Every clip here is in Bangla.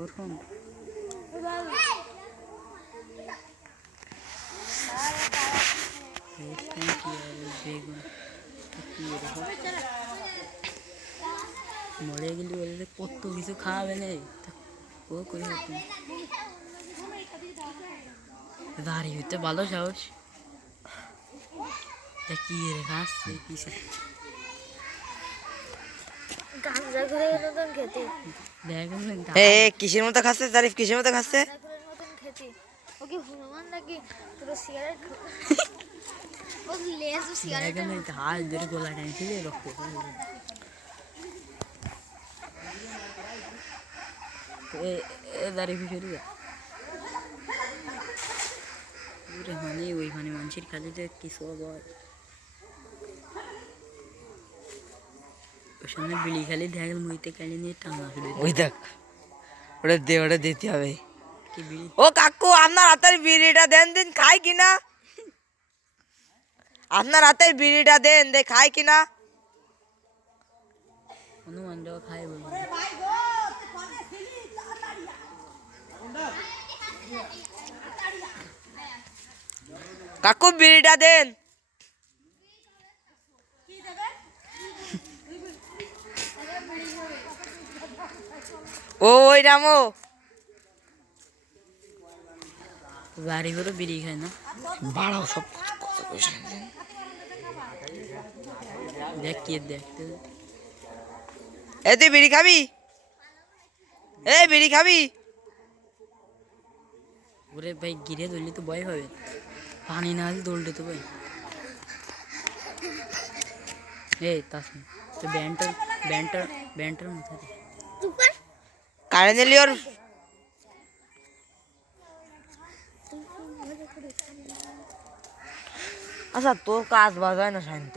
ওরকম বেগুন মরে গেলে বললে কত কিছু খাওয়াবে না ও করে হতো দাঁড়িয়ে হইতে ভালো সাহস কি রেখা আসছে কিসে কিসের মতো খাচ্ছে জারিফ কিসের মতো খাচ্ছে হাল ধরে গোলা টানছিলে রক্ত দাঁড়িয়ে ফিরে মানে ওইখানে মানুষের কাজে কিছু আবার ওর সামনে বিড়ি খালি দেখল মুইতে কালি নিয়ে টানা ফেলে ওই দেখ ওটা দিতে হবে কি বিড়ি ও কাকু আপনার হাতের বিড়িটা দেন দিন খাই কিনা আপনার হাতের বিড়িটা দেন দে খাই কিনা হনুমানটাও খাই বলবো কাকু বিড়িটা দেন ওই রামো বাড়ি করে বিড়ি খায় না বাড়াও সব দেখ কি দেখতে এ তুই বিড়ি খাবি বিড়ি খাবি ওরে ভাই গিরে ধরলে তো ভয় হবে পানি না হলে দৌড়লে তো ভাই তাসম তো ব্যান্টার মাথা কারে নিলি ওর আচ্ছা তোর কাজ বাজায় না শান্ত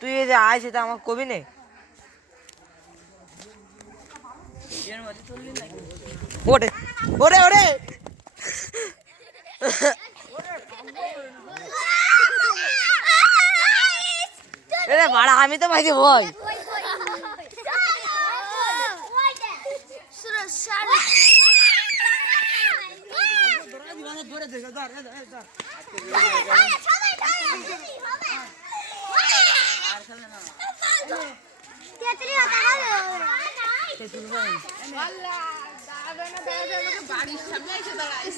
তুই এই যে আয় সেটা আমার কবি নে ওরে ওরে ওরে এরে বাড়া আমি তো ভাইছি ভয় বাড়ির সামনে এসে দাঁড়াইস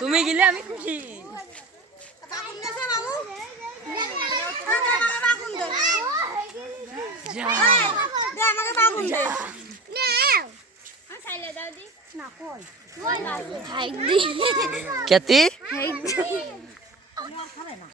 তুমি গেলে আমি খুশি খ্যাতি